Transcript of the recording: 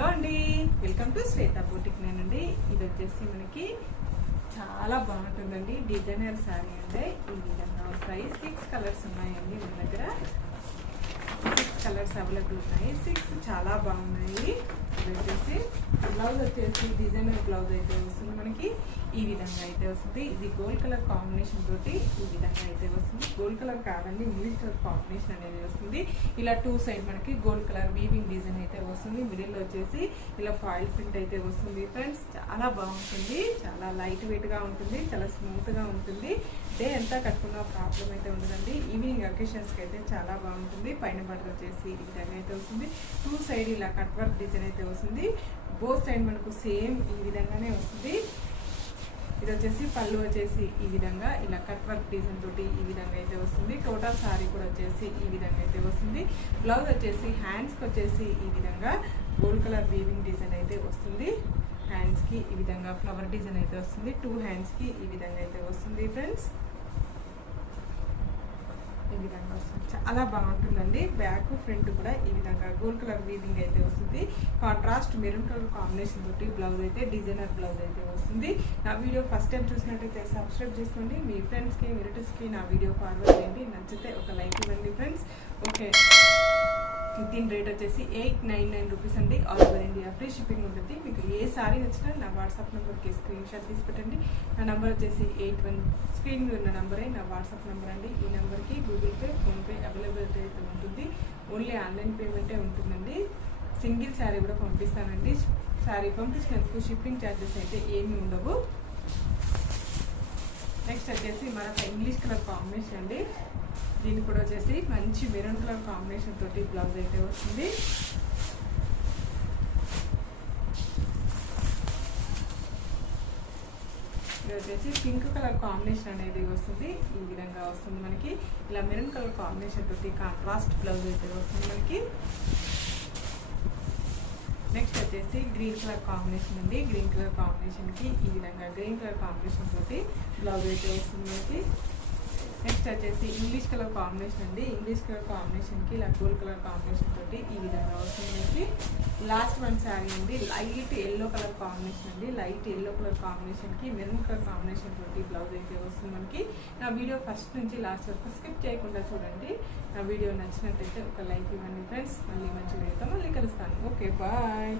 Hello అండి, welcome to Shweta boutique. నేనండి. ఇది వచ్చేసి మనకి చాలా బాగుంటుందండి. డిజైనర్ శారీ అంటే ఈ విధంగా వస్తాయి. 6 కలర్స్ ఉన్నాయండి మన దగ్గర. 6 కలర్స్ అవైలబుల్ ఉన్నాయి. 6 చాలా బాగున్నాయి. ఇది వచ్చేసి బ్లౌజ్ వచ్చేసి డిజైనర్ బ్లౌజ్ అయితే వస్తుంది. మనకి ఈ విధంగా అయితే వస్తుంది. ఇది గోల్డ్ కలర్ కాంబినేషన్ తోటి ఈ విధంగా అయితే వస్తుంది. గోల్డ్ కలర్ కాదండి, మిడిల్ కలర్ కాంబినేషన్ అనేది వస్తుంది. ఇలా 2 సైడ్ మనకి గోల్డ్ కలర్ వీవింగ్ డిజైన్ అయితే వస్తుంది. మిడిల్ వచ్చేసి ఇలా ఫాయిల్ ప్రింట్ అయితే వస్తుంది. ఫ్రెండ్స్ చాలా బాగుంటుంది. చాలా లైట్ వెయిట్ గా ఉంటుంది. చాలా స్మూత్ గా ఉంటుంది. డే ఎంత కట్టుకున్న ప్రాబ్లం అయితే ఉండదండి. ఈవినింగ్ అకేషన్స్ కి అయితే చాలా బాగుంటుంది. పైన బటర్ వచ్చేసి ఈ విధంగా అయితే వస్తుంది. 2 సైడ్ ఇలా కట్ వర్క్ డిజైన్ అయితే వస్తుంది. బోత్ సైడ్ మనకు సేమ్ ఈ విధంగానే వస్తుంది. ఇది వచ్చేసి పళ్ళు వచ్చేసి ఈ విధంగా ఇలా కట్ వర్క్ డిజైన్ తోటి ఈ విధంగా అయితే వస్తుంది. టోటల్ సారీ కూడా వచ్చేసి ఈ విధంగా అయితే వస్తుంది. బ్లౌజ్ వచ్చేసి హ్యాండ్స్ కి వచ్చేసి ఈ విధంగా గోల్డ్ కలర్ వీవింగ్ డిజైన్ అయితే వస్తుంది. హ్యాండ్స్ కి ఈ విధంగా ఫ్లవర్ డిజైన్ అయితే వస్తుంది. 2 హ్యాండ్స్ కి ఈ విధంగా అయితే వస్తుంది. ఫ్రెండ్స్ ఈ విధంగా వస్తుంది. చాలా బాగుంటుందండి. బ్యాక్ ఫ్రంట్ కూడా ఈ విధంగా గోల్డ్ కలర్ వీవింగ్ అయితే వస్తుంది. కాంట్రాస్ట్ మెరూన్ కలర్ కాంబినేషన్ తోటి బ్లౌజ్ అయితే డిజైనర్ బ్లౌజ్ అయితే వస్తుంది. నా వీడియో ఫస్ట్ టైం చూసినట్టయితే సబ్స్క్రైబ్ చేసుకోండి. మీ ఫ్రెండ్స్కి రిలేటివ్స్కి నా వీడియో ఫార్వర్డ్ చేయండి. నచ్చితే ఒక లైక్ ఇవ్వండి ఫ్రెండ్స్. ఓకే, దీని రేట్ వచ్చేసి 899 రూపీస్ అండి. All over India free shipping ఉంటుంది. మీకు ఏ సారీ నచ్చినా నా వాట్సాప్ నెంబర్కి స్క్రీన్ షాట్ తీసి పెట్టండి. నా నెంబర్ వచ్చేసి 81 స్క్రీన్ మీద ఉన్న నెంబరే నా వాట్సాప్ నెంబర్ అండి. ఈ నెంబర్కి గూగుల్ పే, ఫోన్పే అవైలబిలిటీ అయితే ఉంటుంది. ఓన్లీ ఆన్లైన్ పేమెంటే ఉంటుందండి. సింగిల్ శారీ కూడా పంపిస్తానండి. శారీ పంపించినందుకు షిప్పింగ్ ఛార్జెస్ అయితే ఏమీ ఉండవు. నెక్స్ట్ వచ్చేసి మనకు ఇంగ్లీష్ కలర్ కాంబినేషన్ అండి. దీనికి కూడా వచ్చేసి మంచి మెరూన్ కలర్ కాంబినేషన్ తోటి బ్లౌజ్ అయితే వస్తుంది. ఇది వచ్చేసి పింక్ కలర్ కాంబినేషన్ అనేది వస్తుంది. ఈ విధంగా వస్తుంది. మనకి ఇలా మెరూన్ కలర్ కాంబినేషన్ తోటి కాంట్రాస్ట్ బ్లౌజ్ అయితే వస్తుంది మనకి. నెక్స్ట్ వచ్చేసి గ్రీన్ కలర్ కాంబినేషన్ ఉంది. గ్రీన్ కలర్ కాంబినేషన్ కి ఈ విధంగా గ్రీన్ కలర్ కాంబినేషన్ తోటి బ్లౌజ్ అయితే వస్తుంది మనకి. నెక్స్ట్ వచ్చేసి ఇంగ్లీష్ కలర్ కాంబినేషన్ అండి. ఇంగ్లీష్ కలర్ కాంబినేషన్ కి ఇలా గోల్డ్ కలర్ కాంబినేషన్ తోటి ఈ విధంగా వస్తుంది మనకి. లాస్ట్ వన్ శారీ అండి. లైట్ ఎల్లో కలర్ కాంబినేషన్ అండి. లైట్ ఎల్లో కలర్ కాంబినేషన్ కి మెరూన్ కలర్ కాంబినేషన్ తోటి బ్లౌజ్ అయితే వస్తుంది మనకి. నా వీడియో ఫస్ట్ నుంచి లాస్ట్ వరకు స్కిప్ చేయకుండా చూడండి. నా వీడియో నచ్చినట్టయితే ఒక లైక్ ఇవ్వండి ఫ్రెండ్స్. మళ్ళీ మంచి వీడియోతో మళ్ళీ కలుస్తాను. Okay, bye.